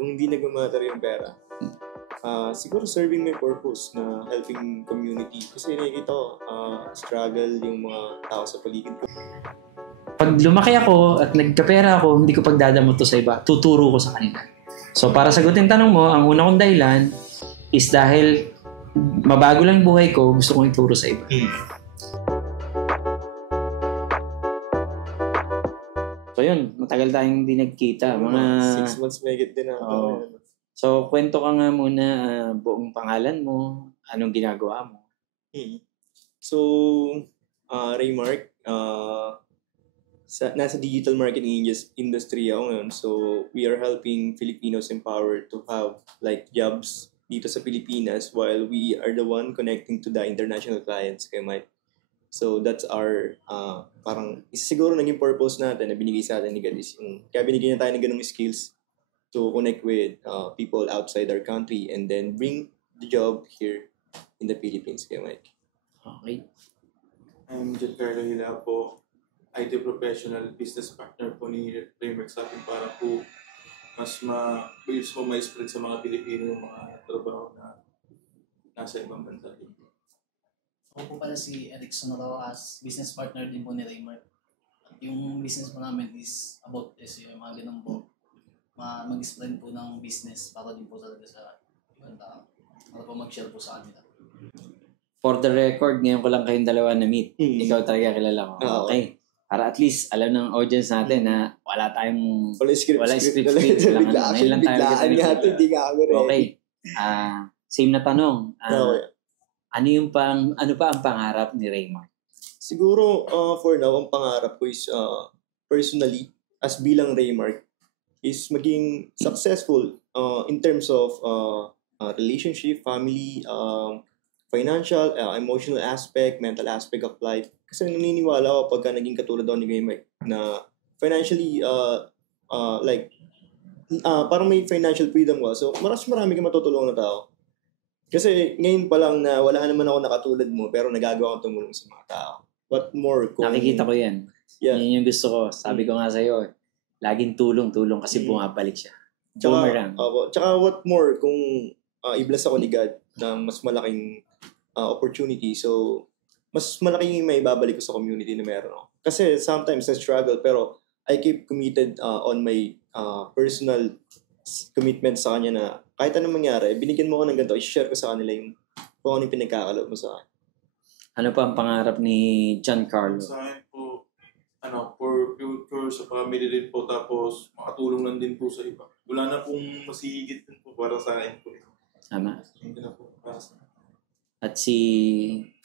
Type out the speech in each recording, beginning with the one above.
kung hindi nag-matter yung pera, siguro serving my purpose na helping community. Kasi nakikita ko, struggle yung mga tao sa paligid ko. Pag lumaki ako at nagkapera ako, hindi ko pagdadamot to sa iba. Tuturo ko sa kanila. So para sagutin tanong mo, ang una kong dahilan is dahil mabago lang buhay ko, gusto kong ituro sa iba. So yun, matagal tayong hindi nagkita. Mga 6 months may higit din ako. So kwento ka nga muna buong pangalan mo, anong ginagawa mo? So, Raymark, nasa digital marketing industry ako ngayon. So, we are helping Filipinos empower to have like jobs dito sa Pilipinas while we are the one connecting to the international clients kay Mike. So, that's our, parang, siguro naging purpose natin na binigay sa atin ni God is yung, kaya binigyan niya tayo ng ganung skills to connect with people outside our country and then bring the job here in the Philippines kay Mike. Okay. I'm Giancarlo Hilapo, IT professional, business partner po ni Raymark sa atin para po mas ma-spread sa mga Pilipino yung mga trabaho na nasa ibang bansa din. Ako po pala si Erickson as business partner din po ni Raymark. At yung business po namin is about SEO, mga ganun po. Mag-explain po ng business para din po talaga sa ibang tao. Para po mag-share po sa kanila. For the record, ngayon ko lang kayong dalawa na-meet. Ikaw talaga kilala ko. Okay. Para at least alam ng audience natin na wala tayong script. Ngayon lang tayo kita. Okay. Same na tanong. Ano pa ang pangarap ni Raymark? Siguro for now ang pangarap ko is personally as bilang Raymark is maging successful in terms of relationship, family, financial, emotional aspect, mental aspect of life. Kasi naniniwala ako pagka naging katulad ako ni Raymark na financially, parang may financial freedom ko. So, marami kang matutulungan na tao. Kasi ngayon pa lang na wala naman ako nakatulad mo pero nagagawa akong tumulong sa mga tao. What more kung... Nakikita ko yan. Yeah. Yan yung gusto ko. Sabi ko nga sa'yo, laging tulong kasi bumabalik siya. Tsaka what more kung i-bless ako ni God ng mas malaking opportunity. So, mas malaking may babalik ko sa community na meron ako. Kasi sometimes I struggle pero I keep committed on my personal commitment sa kanya na kahit anong mangyari, binigyan mo ko ng ganito, i-share ko sa kanila yung kung ano yung pinagkakaloob mo sa akin. Ano pa ang pangarap ni Giancarlo? Sa akin po, for future, sa family din po, tapos makatulong lang din po sa iba. Wala na pong masihigit din po para sa akin po. Tama. Hindi na po para sa akin. At si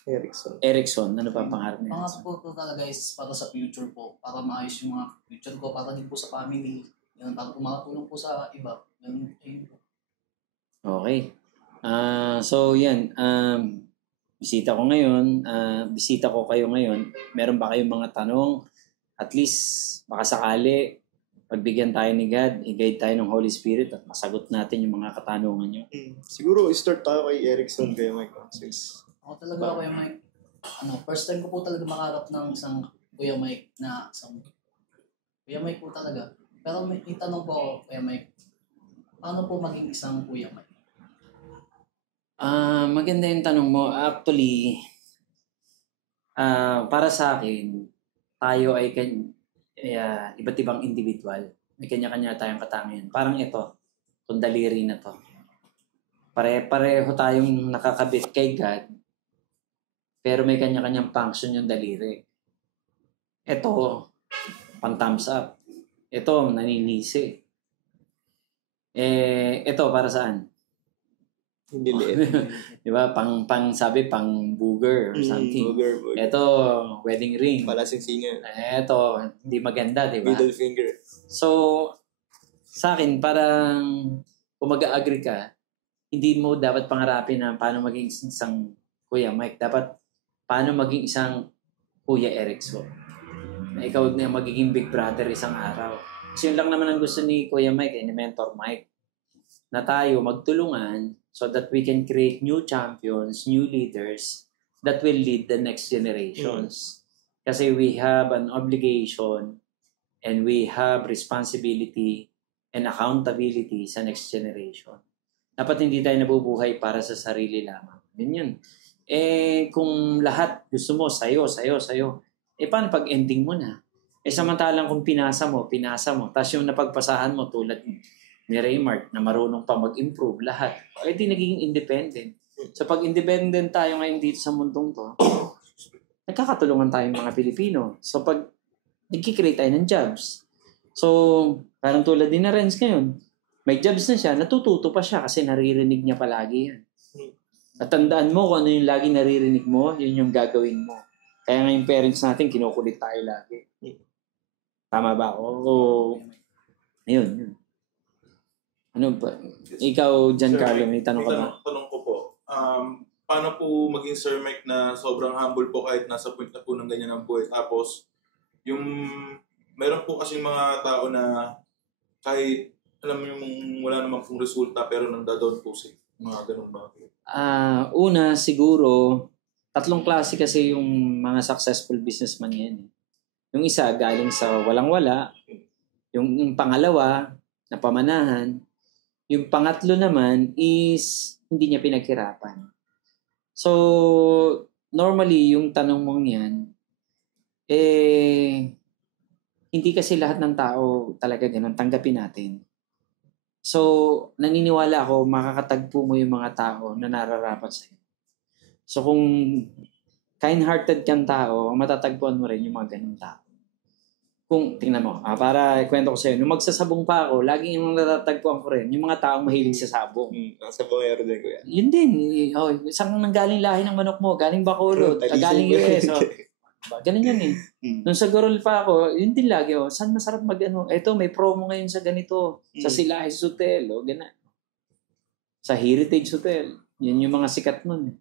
Erickson, ano pa ang pangarap niya? Pangarap po talaga is para sa future po. Para maayos yung mga future ko, para din po sa family. Yan, para po makatulong po sa iba. Yan po. Okay. So yan, bisita ko kayo ngayon. Meron ba kayong mga tanong? At least, baka sakali, pagbigyan tayo ni God, i-guide tayo ng Holy Spirit at masagot natin yung mga katanungan nyo. Siguro, start tayo kay Erickson, kay Mike. Ako talaga, Kuya Mike, first time ko po talaga makaharap ng isang Kuya Mike na Kuya Mike po talaga. Pero may tanong po ako, Kuya Mike, paano po maging isang Kuya Mike? Maganda yung tanong mo. Actually, para sa akin, tayo ay iba't ibang individual. May kanya-kanya tayong katangian. Parang ito, itong daliri na to. Pare-pareho tayong nakakabit kay God, pero may kanya-kanyang function yung daliri. Ito, pang thumbs up. Ito, naninisi. Ito, para saan? Hindi liit. Diba? Pang booger or something. Booger. Ito, wedding ring. Palasing-singan. Ito, hindi maganda, diba? Middle finger. So, sa akin, parang kung mag-agree ka, hindi mo dapat pangarapin na paano maging isang Kuya Mike. Dapat paano maging isang Kuya Erickson. Na ikaw na magiging big brother isang araw. Kasi yun lang naman ang gusto ni Kuya Mike, ni Mentor Mike. Na tayo magtulungan so that we can create new champions, new leaders that will lead the next generations. Kasi we have an obligation and we have responsibility and accountability sa next generation. Dapat hindi tayo nabubuhay para sa sarili lamang. Yun. Kung lahat gusto mo, sayo, paano pag ending mo na? Samantalang kung pinasa mo, tapos yung napagpasahan mo tulad ni Raymart na marunong pa mag-improve lahat, di nagiging independent. So pag independent tayo ngayon dito sa mundong to, nagkakatulungan tayong mga Pilipino. So pag nagkikreate tayo ng jobs. So parang tulad din na Renz ngayon, may jobs na siya, natututo pa siya kasi naririnig niya palagi yan. At tandaan mo kung ano yung lagi naririnig mo, yun yung gagawin mo. Kaya nga yung parents natin, kinukulit tayo lagi. Tama ba? Oo. Ayun. Ano ba? Ikaw, Giancarlo, may tanong ka ba? Tanong ko po. Paano po maging Sir Mike na sobrang humble po kahit nasa point na po ng ganyan ang buhay? Tapos, yung meron po kasi mga tao na kahit alam mo yung wala namang pong resulta pero nandadown po siya. Mga ganun ba? Una, siguro, 3 klase kasi yung mga successful businessman yan. Yung isa, galing sa walang-wala. Yung pangalawa, na pamanahan. Yung pangatlo naman is hindi niya pinaghirapan. So, normally, yung tanong mong yan, hindi kasi lahat ng tao talaga ganun, tanggapin natin. So, naniniwala ako, makakatagpo mo yung mga tao na nararapat sa'yo. So, kung kind-hearted kang tao, matatagpuan mo rin yung mga ganung tao. Kung, tingnan mo, para ikwento ko sa'yo, nung magsasabong pa ako, laging yung natatagpuan ko rin, yung mga taong mahilig sa sabong. Sabongero din ko yan. Yun din. Saan nanggaling lahi ng manok mo? Galing Bacolod, galing US. Ganun yan eh. Nung sa Gorol pa ako, yun din lagi. Saan masarap eto, may promo ngayon sa ganito. Sa Silahis Hotel. Ganun. Sa Heritage Hotel. Yun yung mga sikat nun.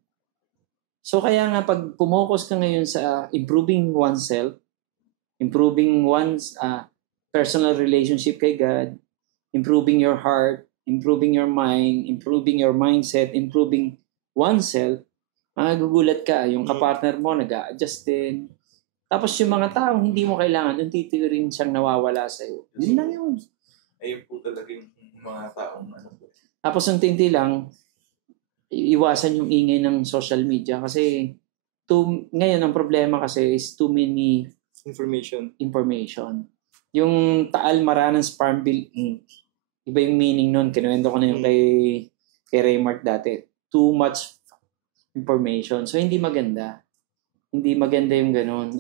So kaya nga pag pumokus ka ngayon sa improving oneself, improving one's personal relationship kay God, improving your heart, improving your mind, improving your mindset, improving oneself, magugulat ka. Yung kapartner mo, nag-a-adjust din. Tapos yung mga taong hindi mo kailangan, unti-unti rin siyang nawawala sa'yo. Yun lang yun. Ayun po talaga yung mga taong Tapos unti-unti lang, iwasan yung ingay ng social media kasi ngayon ang problema kasi is too many information. Yung Taal Maranans Farm Bill Inc. Iba yung meaning nun. Kinuwento ko na yung kay Raymart dati. Too much information. So, hindi maganda. Hindi maganda yung ganun.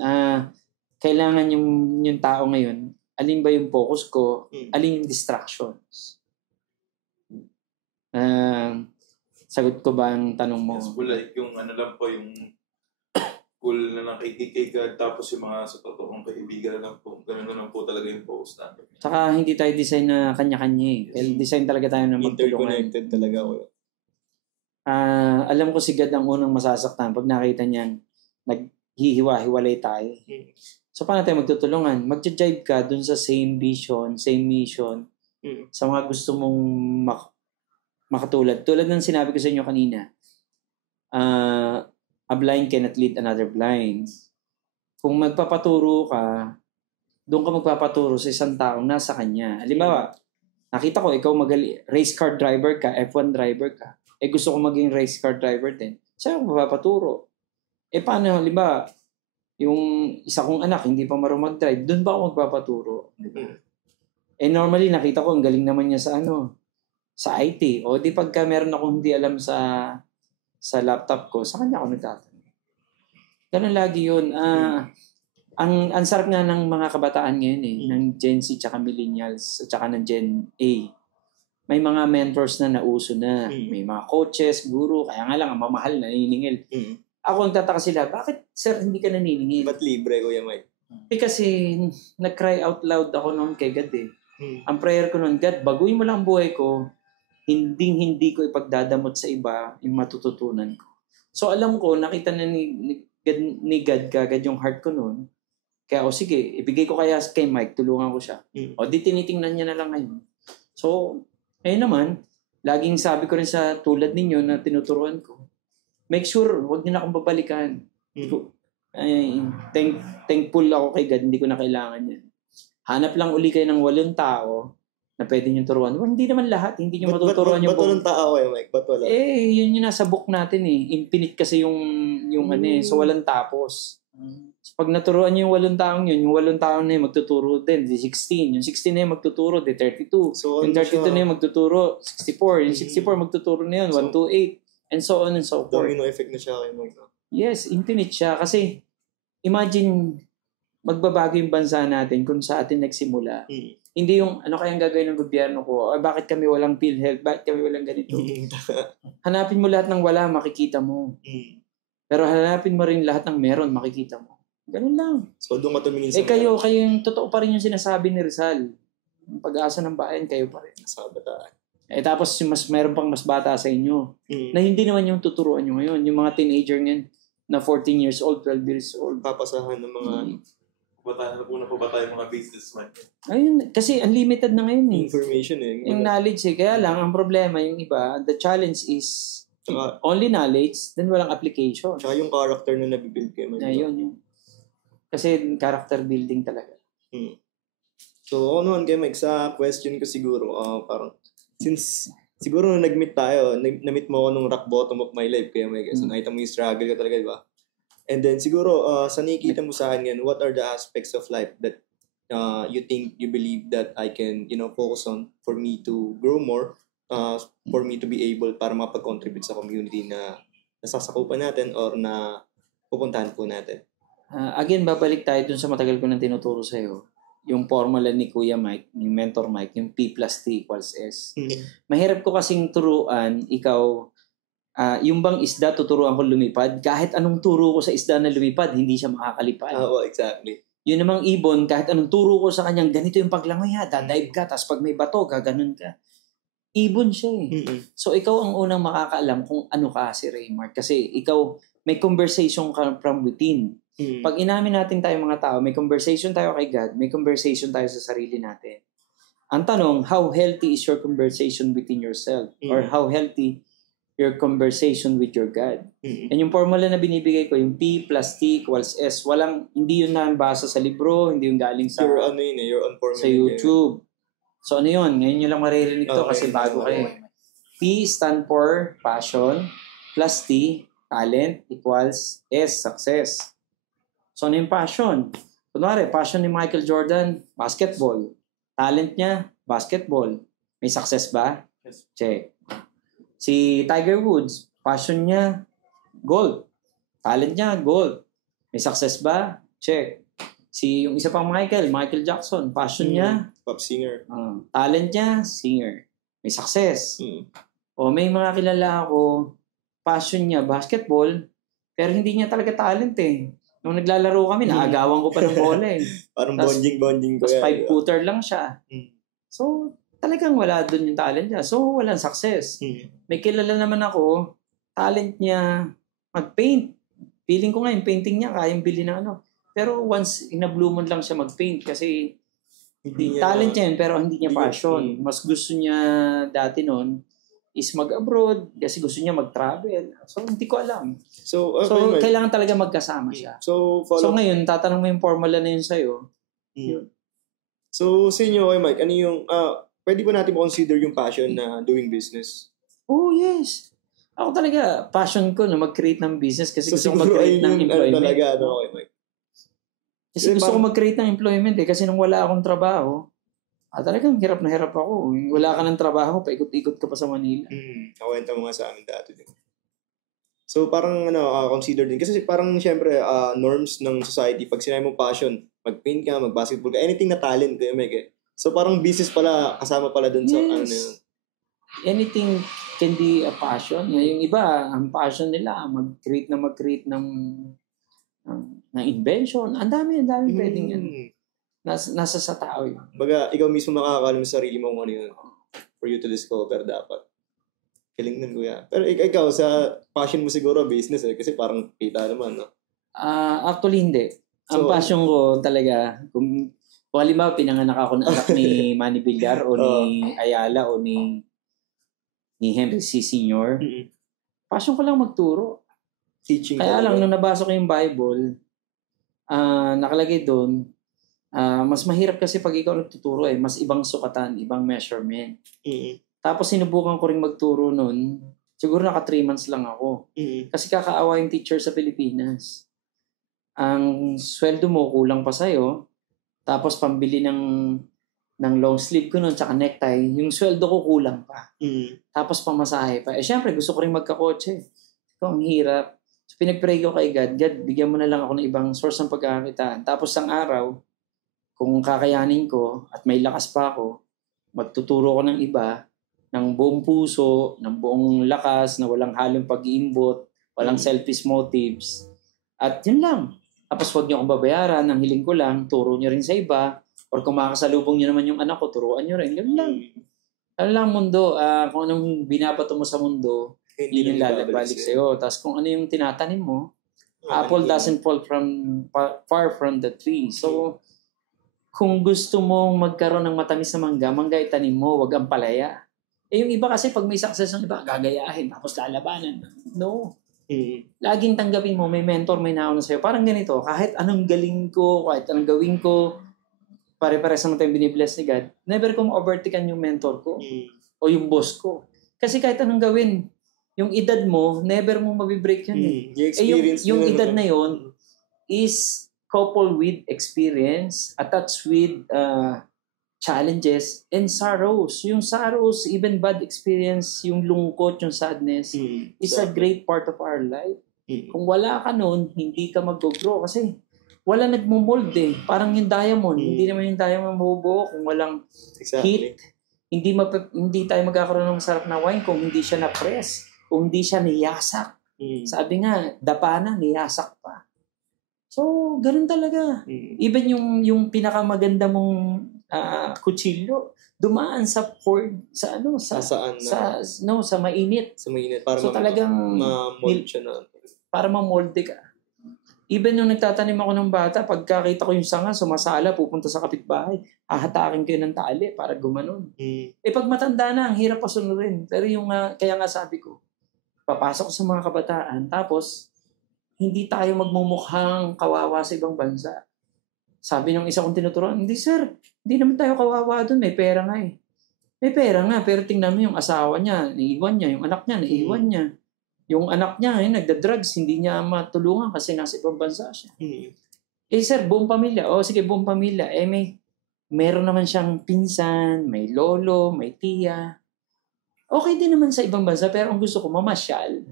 Kailangan yung tao ngayon, alin ba yung focus ko? Alin yung distractions? Sagot ko ba ang tanong mo? Yes, like yung lang po, yung cool na nakikinig kay God, tapos yung mga sa totoong kaibigan na lang po. Ganun na lang po talaga yung focus natin. Saka hindi tayo design na kanya-kanya eh. Yes. Design talaga tayo na magtulungan. Interconnected talaga ako. Alam ko si God ang unang masasaktan pag nakita niyang naghihiwa-hiwalay tayo. So paano tayo magtutulungan? Magja-jive ka dun sa same vision, same mission, sa mga gusto mong makatulad. Tulad ng sinabi ko sa inyo kanina, a blind cannot lead another blind. Kung magpapaturo ka, doon ka magpapaturo sa isang taong nasa kanya. Halimbawa, nakita ko, ikaw race car driver ka, F1 driver ka. Gusto ko maging race car driver din. Sa'yo ako magpapaturo. Paano, halimbawa, yung isa kong anak, hindi pa marunong mag-drive, doon ba ako magpapaturo? Normally, nakita ko, ang galing naman niya sa IT. O di pagka meron akong hindi alam sa laptop ko, sa kanya ako nagtatanong. Ganun lagi yun. Ang sarap nga ng mga kabataan ngayon ng Gen Z tsaka Millennials at tsaka ng Gen A. May mga mentors na nauso na. May mga coaches, guru, kaya nga lang ang mamahal na naniningil. Ako ang tataka sila, bakit sir hindi ka naniningil? Ba't libre, Kuya Mike? Kasi nag-cry out loud ako noon kay God eh. Ang prayer ko noon, God, baguhin mo lang ang buhay ko, hindi ko ipagdadamot sa iba yung matututunan ko. So alam ko, nakita na ni God kagad yung heart ko noon. Kaya sige, ibigay ko kaya kay Mike, tulungan ko siya. O di tinitingnan niya na lang ngayon. So, ayun naman, laging sabi ko rin sa tulad ninyo na tinuturuan ko, make sure, huwag niyo na akong babalikan. Thankful ako kay God, hindi ko na kailangan yan. Hanap lang uli kayo ng 8 tao na pwede nyo turuan. Well, hindi naman lahat. Hindi nyo matuturuan yung Ba't walang tao kayo, Mike? Ba't wala? yun yung nasa book natin eh. Infinite kasi yung ano eh. So, walang tapos. So, pag naturuan nyo yung 8 taong yun, yung 8 taong na yun magtuturo din, di 16. Yung 16 na yun magtuturo, di 32. So, Yung 32 na yun magtuturo, 64. Yung 64 magtuturo na yun, 1 to 8. And so on and so forth. Domino effect na siya kayo, Mike. Yes, infinite siya. Kasi, imagine, magbabago yung bansa natin kung sa atin nagsimula. Hindi yung, ano kayang gagawin ng gobyerno ko? Bakit kami walang PhilHealth? Bakit kami walang ganito? Hanapin mo lahat ng wala, makikita mo. Pero hanapin mo rin lahat ng meron, makikita mo. Ganun lang. So, doon ka tumingin sa kayo yung totoo pa rin yung sinasabi ni Rizal. Yung pag-asa ng bayan, kayo pa rin. sa bataan. Tapos meron pang mas bata sa inyo. Na hindi naman yung tuturuan nyo ngayon. Yung mga teenager ngayon na 14 years old, 12 years old. Papasahan ng mga na po ba tayo mga businessman? Ayun, kasi unlimited na ngayon eh. information eh. Yung knowledge eh. Kaya lang, ang problema, yung iba, the challenge is only knowledge, then walang application. Tsaka yung character na nabibuild kayo. Ayun yun. Kasi character building talaga. So, ano naman kayo, Mike, sa question ko siguro, parang, since, siguro nung nag-meet tayo, na-meet mo ako nung rock bottom of my life, kaya Mike, so nakita mo yung struggle ka talaga, di ba? And then, siguro, sa nakikita mo sa akin ngayon, what are the aspects of life that you think, you believe that I can, focus on for me to grow more, for me to be able para mapag-contribute sa community na nasasakupan natin or na pupuntahan po natin? Again, babalik tayo dun sa matagal ko nang tinuturo sa'yo. Yung formula ni Kuya Mike, ni Mentor Mike, yung P plus T equals S. Mahirap ko kasing turuan, ikaw, yung bang isda, tuturuan ko lumipad. Kahit anong turo ko sa isda na lumipad, hindi siya makakalipad. Oo, exactly. Yun namang ibon, kahit anong turo ko sa kanyang, ganito yung paglangoy ha, dadive ka, tapos pag may bato, gaganon ka. Ibon siya eh. So, ikaw ang unang makakaalam kung ano ka si Raymart. Kasi ikaw, may conversation ka from within. Pag inamin natin tayo mga tao, may conversation tayo kay God, may conversation tayo sa sarili natin. Ang tanong, how healthy is your conversation within yourself? Or how healthy your conversation with your God? And yung formula na binibigay ko, yung P plus T equals S, hindi yun nabasa sa libro, hindi yun galing sa your own formula sa YouTube. So ano yun? Ngayon nyo lang maririnig to kasi bago kayo. P stand for passion, plus T, talent, equals S, success. So ano yung passion? Kunwari, passion ni Michael Jordan, basketball. Talent niya, basketball. May success ba? Yes. Check. Si Tiger Woods, passion niya, gold. Talent niya, gold. May success ba? Check. Yung isa pang Michael Jackson, passion niya, pop singer. Talent niya, singer. May success. O may mga kilala ako, passion niya, basketball, pero hindi niya talaga talent eh. Nung naglalaro kami, naagawan ko pa ng bola eh. Parang bonding ko yan. Tapos 5-footer lang siya. So, talagang wala dun yung talent niya. So, walang success. May kilala naman ako, talent niya mag-paint. Feeling ko nga yung painting niya, kayang bili ng ano. Pero once inablumon lang siya mag-paint kasi talent niya yun, pero hindi niya passion. Mas gusto niya dati noon is mag-abroad kasi gusto niya mag-travel. So, hindi ko alam. So kailangan talaga magkasama siya. So ngayon, tatanong mo yung formula na yun sa'yo. Yun. So, sa inyo, Mike, ano yung, pwede ba natin consider yung passion na doing business? Oh, yes. Ako talaga, passion ko na mag-create ng business kasi gusto ko mag-create ng employment. Talaga, Mike? Kasi gusto ko mag-create ng employment eh. Kasi nung wala akong trabaho, talagang hirap na hirap ako. Wala ka ng trabaho, paikot-ikot ka pa sa Manila. Kawenta mo nga sa amin dati din. So parang consider din. Kasi parang syempre, norms ng society, pag sinabi mo passion, mag-paint ka, mag-basketball ka, anything na talent kayo, Mike. So parang business pala, kasama pala dun sa ano na yun. Anything can be a passion. Yung iba, ang passion nila, mag-create ng invention. Ang dami pwedeng yan. Nasa sa tao yun. Baga, ikaw mismo makakaalam sa sarili mo kung ano yun. For you to discover dapat. Galing nun, kuya. Pero ikaw, sa passion mo siguro, business eh. Kasi parang kita naman, no? Actually, hindi. Ang passion ko talaga, kung halimbawa, pinanganak ako ng anak ni Manny Villar o ni Ayala o ni Henry C. Sr. Passion ko lang magturo. Teaching. Kaya lang, nung nabasa ko yung Bible, nakalagay doon, Mas mahirap kasi pag ikaw nagtuturo mas ibang sukatan, ibang measurement. Mm. Tapos sinubukan ko rin magturo nun. Siguro naka 3 months lang ako. Mm. Kasi kakaawa yung teacher sa Pilipinas. Ang sweldo mo kulang pa sa'yo. Tapos pambili ng long sleeve ko nun tsaka necktie. Yung sweldo ko kulang pa. Tapos pamasahe pa. Syempre gusto ko rin magkakotse. Ito ang hirap. So pinag-pray ko kay God, bigyan mo na lang ako ng ibang source ng pagkakakitaan. Tapos ang araw, kung kakayanin ko at may lakas pa ako, magtuturo ko ng iba ng buong puso, ng buong lakas, na walang halong pag-iimbot, walang selfish motives. At yun lang. Tapos huwag niyo akong babayaran, ang hiling ko lang, turo niyo rin sa iba, or kung makakasalubong niyo naman yung anak ko, turuan niyo rin. Yun lang. Ano lang mundo, kung anong binabato mo sa mundo, yun yung lalabalik sa'yo. Tapos kung ano yung tinatanim mo, apple doesn't fall far from the tree. So, kung gusto mong magkaroon ng matamis na mangga itanim mo, wag ang palaya. Yung iba kasi pag may success ng iba, gagayahin, tapos lalabanan. No. Laging tanggapin mo, may mentor, may nauna sa'yo. Parang ganito, kahit anong galing ko, kahit anong gawin ko, pare-pares naman tayong binibless ni God, never kong overtaken yung mentor ko o yung boss ko. Kasi kahit anong gawin, yung edad mo, never mo mabibreak yun. Yung edad na yun is coupled with experience, attached with challenges and sorrows. Yung sorrows, even bad experience, yung lungkot, yung sadness, is a great part of our life. Kung wala ka nun, hindi ka mag-grow kasi wala nagmumold eh. Parang yung diamond. Hindi naman yung diamond mabubuo kung walang heat. Hindi tayo magkakaroon ng masarap na wine kung hindi siya na-press. Kung hindi siya niyasak. Sabi nga, dapa na, niyasak pa. So, ganun talaga. Even yung pinakamaganda mong kutsilyo, dumaan sa mainit. Sa mainit. Para so talagang ma-mold siya na. Para ma-molde ka. Even nung nagtatanim ako ng bata, pagkakita ko yung sanga, sumasala, pupunta sa kapitbahay, hahatakin ko yun ng tali para gumanon. Pag matanda na, ang hirap pasunurin. Pero kaya nga sabi ko, papasok sa mga kabataan, tapos hindi tayo magmumukhang kawawa sa ibang bansa. Sabi ng isa kong tinuturuan, hindi sir, hindi naman tayo kawawa doon, may pera nga eh. May pera nga, pero tingnan mo yung asawa niya, naiiwan niya, yung anak niya, naiiwan niya. Yung anak niya, nagda-drugs, hindi niya matulungan kasi nasa ibang bansa siya. Sir, buong pamilya. Sige, buong pamilya. Meron naman siyang pinsan, may lolo, may tiya. Okay din naman sa ibang bansa, pero ang gusto ko, mamasyal.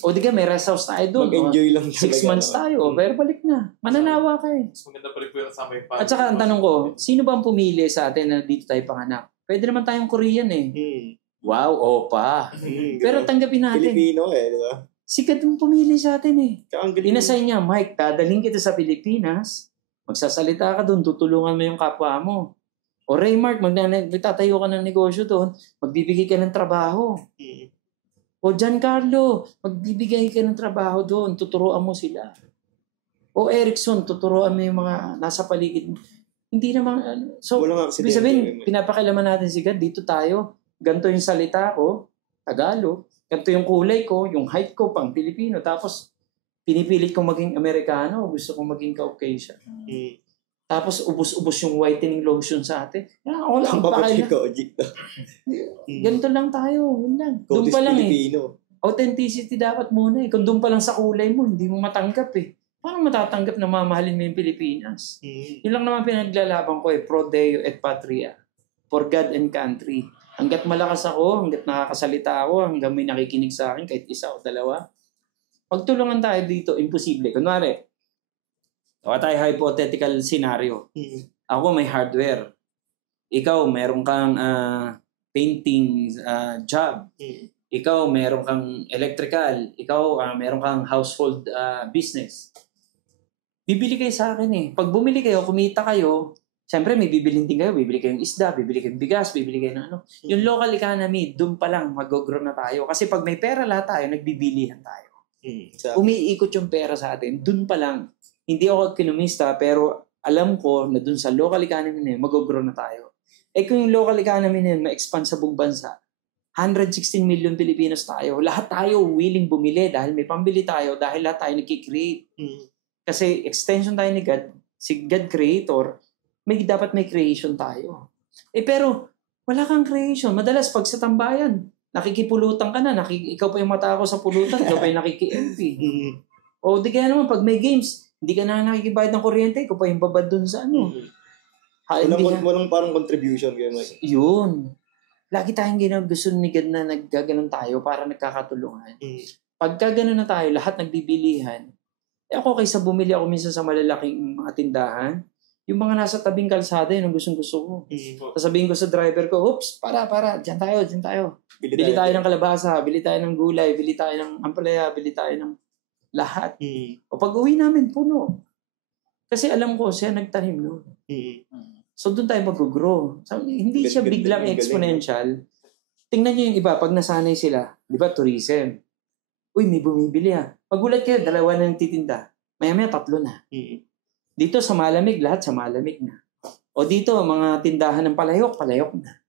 O di ka, may rest house tayo doon. Mag-enjoy lang 6 months tayo, pero balik na. Mananawa ka eh. Mas maganda pa rin po yung kasama yung family. At saka, ang tanong ko, sino ba ang pumili sa atin na dito tayo panganak? Pwede naman tayong Korean eh. Wow, opa. Pero tanggapin natin. Filipino eh, di ba? Sikat yung pumili sa atin eh. Inasay niya, Mike, dadaling kita sa Pilipinas, magsasalita ka doon, tutulungan mo yung kapwa mo. O Raymark, magtatayo ka ng negosyo doon, magbibigay ka ng trabaho. O Giancarlo, magbibigay ka ng trabaho doon, tuturuan mo sila. O Erickson, tuturuan mo yung mga nasa paligid mo. Hindi naman, so, ibig sabihin, pinapakilaman natin si God, dito tayo, ganito yung salita ko, Tagalog, ganito yung kulay ko, yung height ko, pang Pilipino, tapos pinipilit kong maging Amerikano, gusto kong maging Caucasian. Tapos ubos-ubos yung whitening lotion sa atin. Ako lang, ganito lang tayo, yun lang. Doon pa lang Filipino. Authenticity dapat muna eh. Kung doon pa lang sa kulay mo, hindi mo matanggap eh. Paano matatanggap na mamahalin mo yung Pilipinas? Yun lang naman pinaglalaban ko eh, pro Deo et Patria, for God and country. Hanggat malakas ako, hanggat nakakasalita ako, hanggang may nakikinig sa akin, kahit isa o dalawa, pagtulungan tayo dito, imposible. Kunwari, tayo hypothetical scenario. Ako may hardware. Ikaw, meron kang painting job. Ikaw, meron kang electrical. Ikaw, meron kang household business. Bibili kayo sa akin eh. Pag bumili kayo, kumita kayo, siyempre may bibilhin din kayo. Bibili kayong isda, bibili kayong bigas, bibili kayo ng ano. Yung local economy, doon pa lang mag-grow na tayo. Kasi pag may pera lahat tayo, nagbibilihan tayo. Umiikot yung pera sa atin, doon pa lang. Hindi ako ekonomista, pero alam ko na doon sa local economy na yun, mag-grow na tayo. Kung yung local economy na yun, ma-expand sa buong bansa, 116 million Pilipinos tayo. Lahat tayo willing bumili dahil may pambili tayo, dahil lahat tayo nagkikreate. Kasi extension tayo ni God, si God Creator, dapat may creation tayo. Pero, wala kang creation. Madalas, pag sa tambayan, nakikipulutan ka na, ikaw pa yung matako sa pulutan, ikaw pa yung nakiki-MP. O di kaya naman, pag may games, hindi ka na nakikibayad ng kuryente, ikaw pa yung babad dun sa ano. Walang parang contribution kayo, Mike. Yun. Lagi tayong gusto ni God na naggaganon tayo para nagkakatulungan. Pagka gano'n na tayo, lahat nagbibilihan, ako kaysa bumili ako minsan sa malalaking mga tindahan, yung mga nasa tabing kalsada, yun ang gustong-gusto ko. Sasabihin ko sa driver ko, oops, para, dyan tayo. Bili tayo ng kalabasa, bili tayo ng gulay, bili tayo ng ampalaya, bili tayo ng lahat. O pag uwi namin, puno. Kasi alam ko, siya nagtanim noon. So doon tayo mag-grow. So, hindi siya biglang exponential. Tingnan nyo yung iba, pag nasanay sila, di ba, tourism. Uy, may bumibili Magulat kayo, 2 na nagtitinda. Maya-maya 3 na. Dito sa malamig, lahat sa malamig na. O dito, mga tindahan ng palayok na.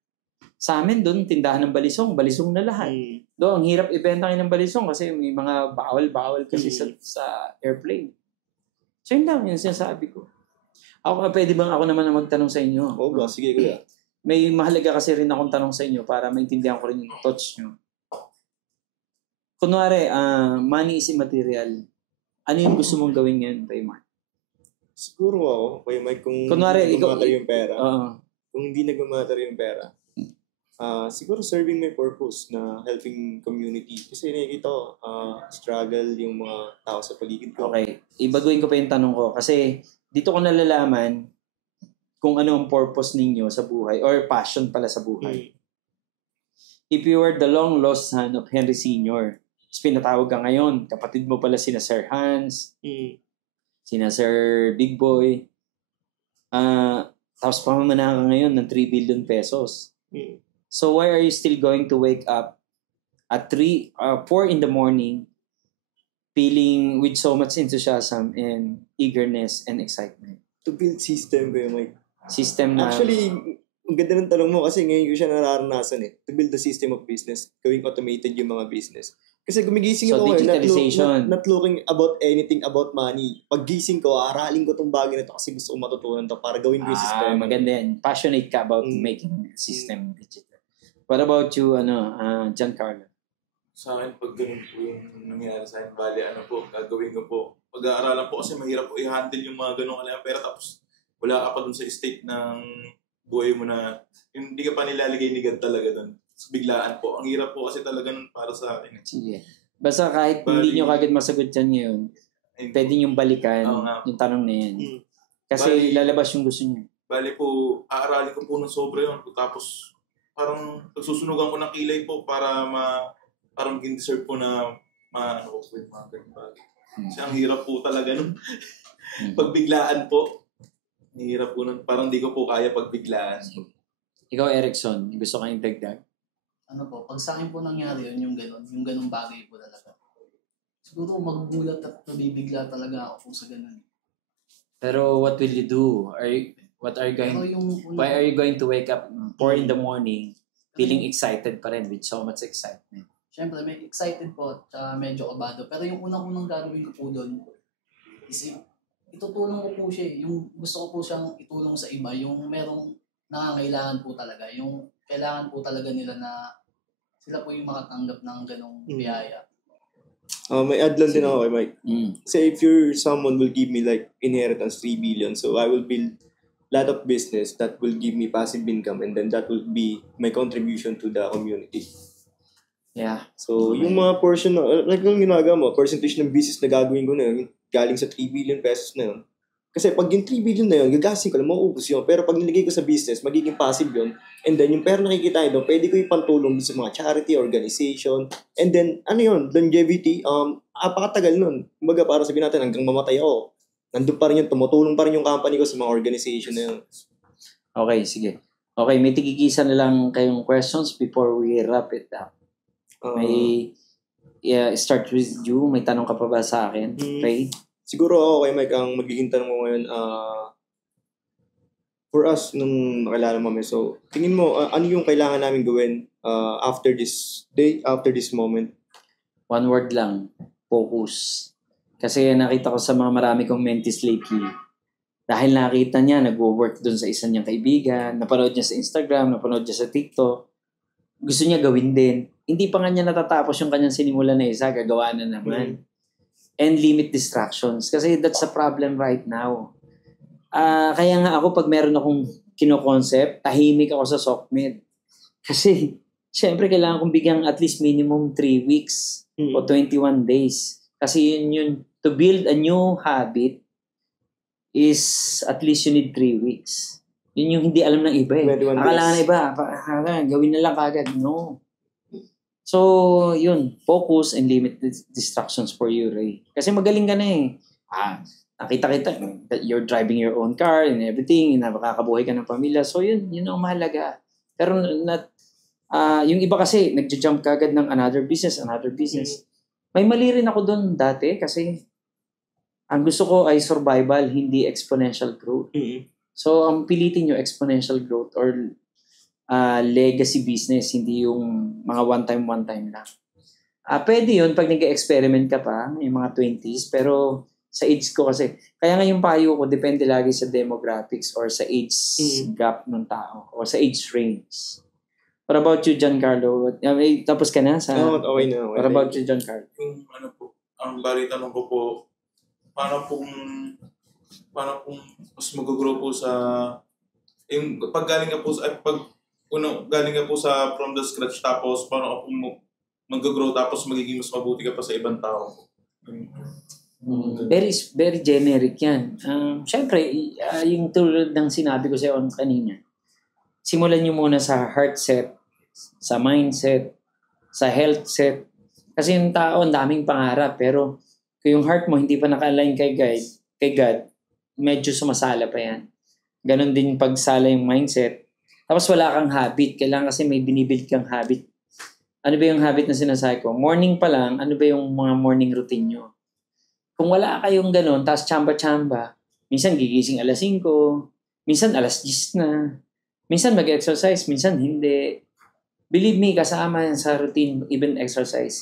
Sa amin doon, tindahan ng balisong na lahat. Doon, ang hirap ibenta kayo ng balisong kasi may mga bawal kasi sa airplane. So yun lang, yung sinasabi ko. Pwede bang ako naman na magtanong sa inyo? Oo, sige kuya. May mahalaga kasi rin akong tanong sa inyo para maintindihan ko rin yung thoughts nyo. Kunwari, money is immaterial. Ano yung gusto mong gawin ngayon, Raymond? Siguro ako, Kuya Mike, kung kunwari, nag-matter yung pera. Kung hindi nag-matter yung pera, siguro serving my purpose na helping community. Kasi nakikita ko, struggle yung mga tao sa paligid ko. Okay. Ibaguhin ko pa yung tanong ko. Kasi dito ko nalalaman kung ano ang purpose ninyo sa buhay or passion pala sa buhay. If you were the long-lost son of Henry Sr., pinatawag ka ngayon, kapatid mo pala sina Sir Hans, sina Sir Big Boy, tapos pamamanahan ka ngayon ng 3 billion pesos. So why are you still going to wake up at 4 in the morning feeling with so much enthusiasm and eagerness and excitement? To build system, Kuya Mike. System na... Actually, ang ganda ng tanong mo kasi ngayon ko siya nararanasan To build the system of business, gawing automated yung mga business. Kasi gumigising ako not looking about anything about money. Pag gising ko, aralin ko tong bagay na to kasi gusto ko matutunan to para gawin ko yung system. Maganda yan. Passionate ka about making system digital. What about you, Giancarlo? Sa akin, pag ganun po yung nangyari sa akin, bali, gagawin ko po. Pag-aaralan po kasi mahirap po i-handle yung mga ganun kalayang pera tapos wala ka pa dun sa state ng buhay mo na yung hindi ka pa nilalagay ni God talaga dun. So, biglaan po. Ang hirap po kasi talaga nun para sa akin. Sige. Basta kahit hindi nyo kagad masagot yan ngayon, pwede nyo balikan yung tanong na yan. Kasi lalabas yung gusto nyo. Bali po, aaralin ko po ng sobra yun. Tapos, parang pagsusunugan ko ng kilay po para parang maging deserve po na maano ko yung mga ganyan bagay. Kasi ang hirap po talaga nun. Pagbiglaan po. Ang hirap po nun. Parang di ko po kaya pagbiglaan. Ikaw, Erickson, gusto kang i-dagdag? Pag sa akin po nangyari yun, yung ganung bagay po talaga. Siguro magugulat at nabibigla talaga ako po sa ganun. Pero what will you do? Why are you going to wake up 4 in the morning feeling excited pa rin with so much excitement? Siyempre, may excited po at medyo kabado. Pero yung unang gagawin ko po doon is itutulong ko po siya. Yung gusto ko po siyang itulong sa iba. Yung merong nangangailangan po talaga. Yung kailangan po talaga nila na sila po yung makatanggap ng ganong biyaya. May add lang din ako kay Mike. Say if someone will give me like inheritance 3 billion, so I will build lot of business that will give me passive income and then that will be my contribution to the community. Yeah. So, yung mga portion like yung ginagawa mo, percentage ng business na gagawin ko na yun, galing sa 3 billion pesos na yun. Kasi pag yung 3 billion na yun, gagasin ko lang, mauubos yun. Pero pag nilagay ko sa business, magiging passive yun. And then, yung pera nakikita nyo doon, pwede ko ipantulong sa mga charity, organization. And then, longevity, apakatagal nun. Kumbaga, para sabihin natin, hanggang mamatay ako, nandun pa rin yun, tumutulong pa rin yung company ko sa mga organization na yun. Okay, sige. Okay, may tigigisa na lang kayong questions before we wrap it up. May start with you. May tanong ka pa ba sa akin, Ray? Siguro ako kay Mike, ang magiging tanong mo ngayon, for us, nung nakilala mo kami, so tingin mo, ano yung kailangan namin gawin after this day, after this moment? One word lang, focus. Kasi nakita ko sa mga marami kong mentees lately, Dahil nakita niya, nag-work doon sa isa niyang kaibigan, napanood niya sa Instagram, napanood niya sa TikTok, gusto niya gawin din. Hindi pa nga niya natatapos yung kanyang sinimulan na isa, gagawa na naman. And limit distractions. Kasi that's a problem right now. Kaya nga ako, pag meron akong kino-concept, tahimik ako sa SOCMED. Kasi, syempre, kailangan kong bigyan at least minimum 3 weeks o 21 days. Kasi yun, to build a new habit is at least you need 3 weeks. Yun yung hindi alam ng iba eh. 21 Akala days. na iba, gawin na lang kagad. No. So, yun, focus and limit distractions for you, Ray. Kasi magaling ka na eh. Nakita kita, you're driving your own car and everything, nakakabuhay ka ng pamilya. So, yun ang mahalaga. Pero yung iba kasi, nagja-jump kagad ng another business. May mali rin ako doon dati kasi ang gusto ko ay survival, hindi exponential growth. So, ang pilitin nyo, exponential growth or legacy business, hindi yung mga one time lang. Pwede yun pag nag-experiment ka pa, yung mga 20s, pero sa age ko kasi, kaya nga yung payo ko, depende lagi sa demographics or sa age gap ng tao or sa age range. What about you, Giancarlo? Tapos ka na? Okay na. What about you, Giancarlo? Yung ang bali tanong ko po, paano pong mas mag-grow po sa, yung pag galing ka po sa, galing ka po sa from the scratch, tapos paano ako mag-grow tapos magiging mas mabuti ka pa sa ibang tao? Very generic yan. Siyempre, yung tulad ng sinabi ko sa iyo kanina, simulan nyo muna sa heart set, sa mindset, sa health set. Kasi yung tao, ang daming pangarap, pero kung yung heart mo hindi pa naka-align kay God, medyo sumasala pa yan. Ganon din pagsala yung mindset. Tapos wala kang habit. Kailangan kasi may binibuild kang habit. Ano ba yung habit na sinasabi ko? Morning pa lang, ano ba yung mga morning routine nyo? Kung wala kayong ganon, tapos chamba-chamba, minsan gigising alas 5, minsan alas 10 na, minsan mag-exercise, minsan hindi. Believe me, kasama yan sa routine, even exercise.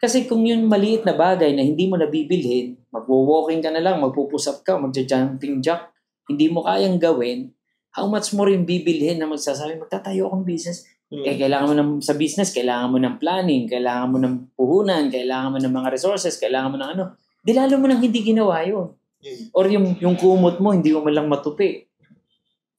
Kasi kung yung maliit na bagay na hindi mo nabibilhin, magwo-walking ka na lang, magpupush up ka, magja-jumping jack, hindi mo kayang gawin, how much more yung bibilhin na magsasabi, magtatayo akong business. Kailangan mo sa business, kailangan mo ng planning, kailangan mo ng puhunan, kailangan mo ng mga resources, kailangan mo ng ano. Di lalo mo nang hindi ginawa yun. Or yung kumot mo, hindi mo malang matupi.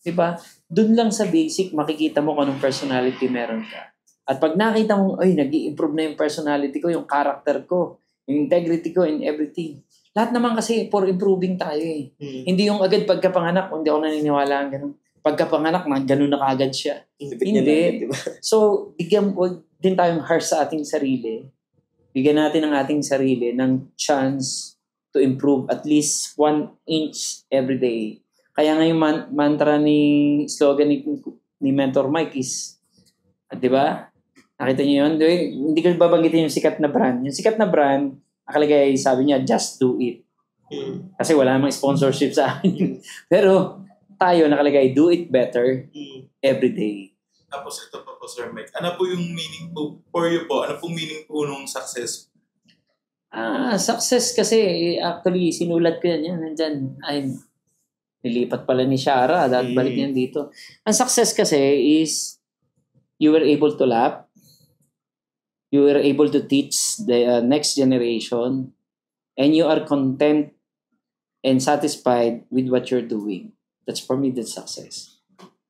Diba? Doon lang sa basic, makikita mo kung anong personality meron ka. At pag nakita mo, nag-i-improve na yung personality ko, yung character ko, yung integrity ko, and everything. Lahat naman kasi for improving tayo eh. Hindi yung agad pagkapanganak, hindi ako naniniwala ang ganun. Pagkapanganak, ganun na kaagad siya. Hindi. Diba? So, bigyan din tayong harsh sa ating sarili. Bigyan natin ang ating sarili ng chance to improve at least 1 inch every day. Kaya nga yung mantra slogan ni Mentor Mike is, di ba? Nakita niyo yun? Hindi ko babanggitin yung sikat na brand. Yung sikat na brand, nakalagay, sabi niya, just do it. Kasi wala namang sponsorship sa akin. Pero tayo nakalagay, do it better every day. Tapos ito pa po, Sir Mike. Ano po yung meaning po, for you po, ano po meaning po nung success? Success kasi, actually, sinulat ko yan. Nandyan, nilipat pala ni Shara, dahil balik niyan dito. Ang success kasi is, you were able to laugh, you were able to teach the next generation, and you are content and satisfied with what you're doing. That's for me, that's success.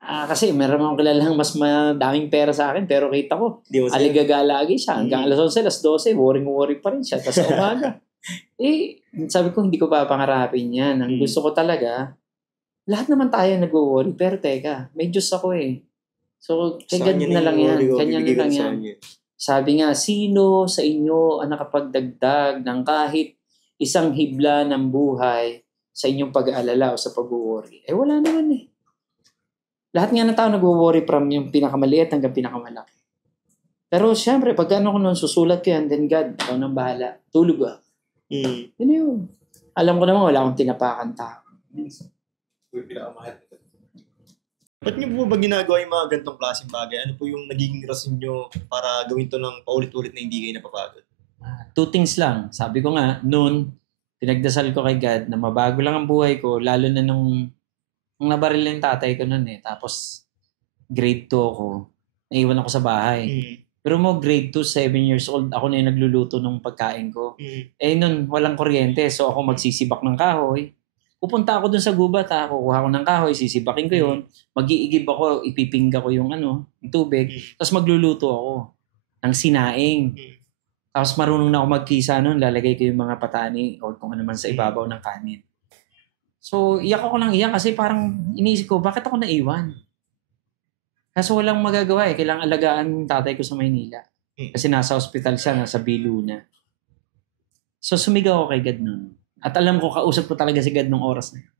Kasi meron akong kilalang mas madaming pera sa akin, pero kita ko, aligaga lagi siya. Hanggang alas 11, alas 12, worry pa rin siya. Tapos umaga. Sabi ko, hindi ko pa pangarapin yan. Ang gusto ko talaga, lahat naman tayo nag-worry, pero teka, may Diyos ako eh. So, ganyan na lang yan. Ganyan na lang yan. Sabi nga, sino sa inyo ang nakapagdagdag ng kahit isang hibla ng buhay sa inyong pag-aalala o sa pag-worry? Wala naman eh. Lahat nga ng tao nag-worry from yung pinakamaliit hanggang pinakamalaki. Pero siyempre, pag ko nun, susulat ko yan, then God, ikaw nang bahala. Tulog ah. Yun yun. Alam ko naman, wala akong tinapakan tao. Yung pinakamahal. Ba't niyo po ba ginagawa yung mga ganitong klaseng bagay? Ano po yung nagiging rason nyo para gawin to ng paulit-ulit na hindi kayo napapagod? 2 things lang. Sabi ko nga, noon, pinagdasal ko kay God na mabago lang ang buhay ko, lalo na nung nabaril yung tatay ko noon Tapos, grade 2 ako. Naiwan ako sa bahay. Pero grade 2, 7 years old, ako na yung nagluluto ng pagkain ko. Nun, walang kuryente. So, ako magsisibak ng kahoy. Pupunta ako dun sa gubat, kukuha ko ng kahoy, sisibakin ko yun. Mag-iigib ako, ipipingga ko yung tubig. Tapos magluluto ako ng sinaing. Tapos marunong na ako magkisa nun, lalagay ko yung mga patani o kung ano man sa ibabaw ng kanin. So, iyak ako ng iyak kasi parang iniisip ko, bakit ako naiwan? Kaso walang magagawa Kailangan alagaan ng tatay ko sa Maynila. Kasi nasa hospital siya, nasa Bilu na. So sumigaw ako kay God nun. At alam ko, kausap ko talaga si God nung oras na yun.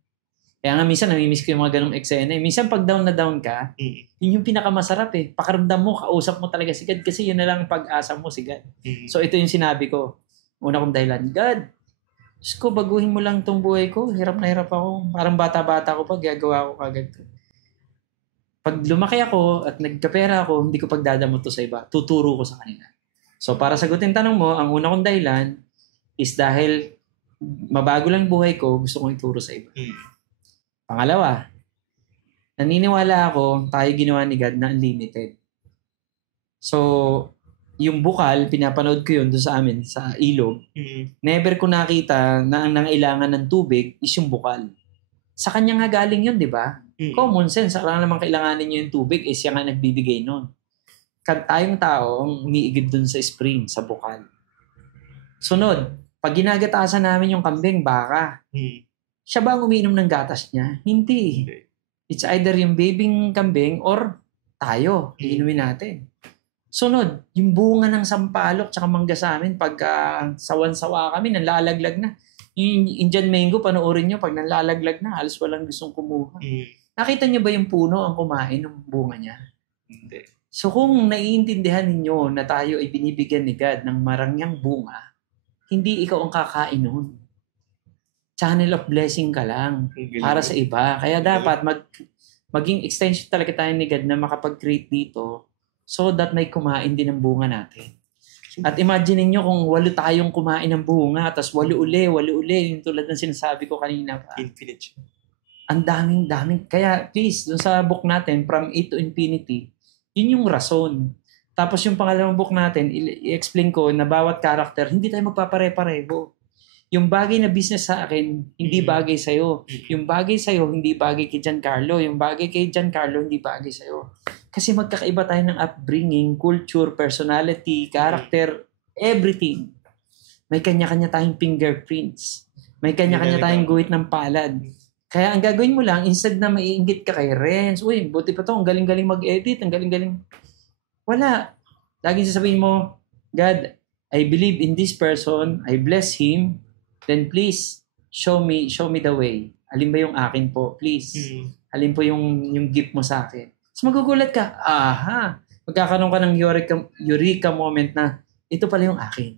Kaya nga minsan, namimiss ko yung mga ganong eksena. Minsan pag down na down ka, yun yung pinakamasarap Pakaramdam mo, kausap mo talaga si God kasi yun na lang pag-asa mo si God. So ito yung sinabi ko. Una kong dahilan, God, Diyos ko, baguhin mo lang tong buhay ko. Hirap na hirap ako. Parang bata-bata ko pa, gagawa ko kagad ko. Pag lumaki ako at nagkapera ako, hindi ko pagdadamot to sa iba. Tuturo ko sa kanila. So, para sagutin tanong mo, ang una kong dahilan is dahil mabago lang buhay ko, gusto kong ituro sa iba. Pangalawa, naniniwala ako, tayo ginawa ni God na unlimited. So, yung bukal, pinapanood ko yun doon sa amin, sa ilog. Never ko nakita na ang nangailangan ng tubig is yung bukal. Sa kanya nga galing yun, di ba? Common sense, lang naman kailanganin nyo yung tubig, siya nga nagbibigay nun. Tayong tao, umiigib dun sa spring, sa bukal. Sunod, pag ginagatasan namin yung kambing, baka, siya ba ang umiinom ng gatas niya? Hindi. It's either yung babying kambing or tayo, iinumin natin. Sunod, yung bunga ng sampalok tsaka mangga sa amin, pagka sawan-sawa kami, nalalaglag na. Yung Indian mango, panoorin nyo, pag nalalaglag na, halos walang gustong kumuha. Nakita niyo ba yung puno ang kumain ng bunga niya? Hindi. So kung naiintindihan ninyo na tayo ay binibigyan ni God ng marangyang bunga, hindi ikaw ang kakain nun. Channel of blessing ka lang para sa iba. Kaya dapat maging extension talaga tayo ni God na makapag-create dito so that may kumain din ng bunga natin. At imagine niyo kung 8 tayong kumain ng bunga, tapos 8 uli, yung tulad ng sinasabi ko kanina pa. Infinite. Ang daming. Kaya please, dun sa book natin, From A to Infinity, yun yung rason. Tapos yung pangalawang book natin, i-explain ko na bawat character, hindi tayo magpapare-pareho. Yung bagay na business sa akin, hindi bagay sa'yo. Yung bagay sa'yo, hindi bagay kay Giancarlo. Yung bagay kay Giancarlo, hindi bagay sa'yo. Kasi magkakaiba tayo ng upbringing, culture, personality, character, everything. May kanya-kanya tayong fingerprints. May kanya-kanya tayong guhit ng palad. Kaya ang gagawin mo lang, instead na maiinggit ka kay Renz, uy, buti pa to, ang galing-galing mag-edit, ang galing-galing. Wala. Laging sasabihin mo, God, I believe in this person, I bless him, then please, show me the way. Alin ba yung akin po? Please. Alin po yung gift mo sa akin? So magugulat ka, magkakaroon ka ng eureka moment na, ito pala yung akin.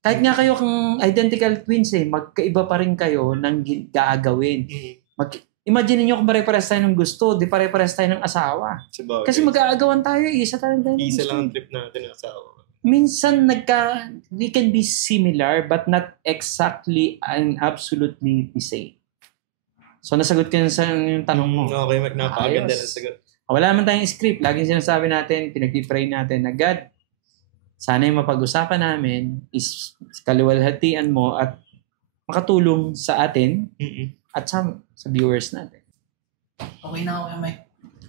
Kahit nga kayo kung identical twins magkaiba pa rin kayo ng gagawin. Imagine niyo kung pare-pares tayo ng gusto, di pare-pares tayo ng asawa. Sabagay. Kasi mag-aagawan tayo, isa tayo ng Isa gusto. lang ang trip natin ng asawa. Minsan we can be similar but not exactly and absolutely the same. So nasagot ko yun sa yung tanong mo. Okay, napakaganda na sagot. Wala naman tayong script. Laging sinasabi natin, pinag-pray natin na God, sana yung mapag-usapan namin is kaliwalhatian mo at makatulong sa atin at sa viewers natin. Okay na ako, Mike.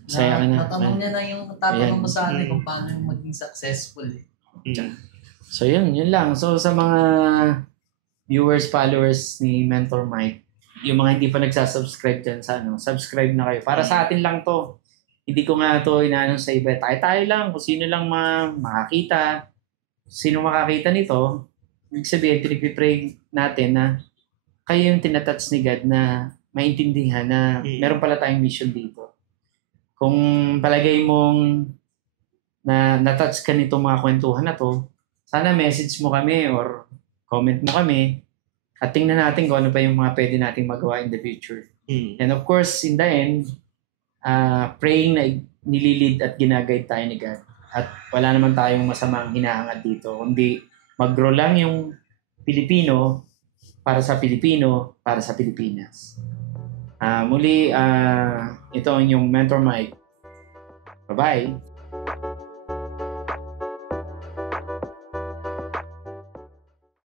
Saya ka na. Natanong niya na yung tatanong mo sa akin kung paano yung maging successful. So yun lang. So sa mga viewers, followers ni Mentor Mike, yung mga hindi pa nagsasubscribe dyan sa subscribe na kayo. Para sa atin lang to. Hindi ko nga to inaanong sa iba. Tayo lang. Kung sino lang makakita. Sino makakita nito, ibig sabihin, pinag-pray natin na kayo yung tinatouch ni God na maintindihan na meron pala tayong mission dito. Kung palagay mong na natouch ka nitong mga kwentuhan na to, sana message mo kami or comment mo kami at tingnan natin kung ano pa yung mga pwede nating magawa in the future. And of course, in the end, praying na nililid at ginaguide tayo ni God. At wala naman tayong masamang hinahangad dito. Kundi mag-grow lang yung Pilipino para sa Pilipino, para sa Pilipinas. Muli, ito ang inyong Mentor Mike. Bye-bye!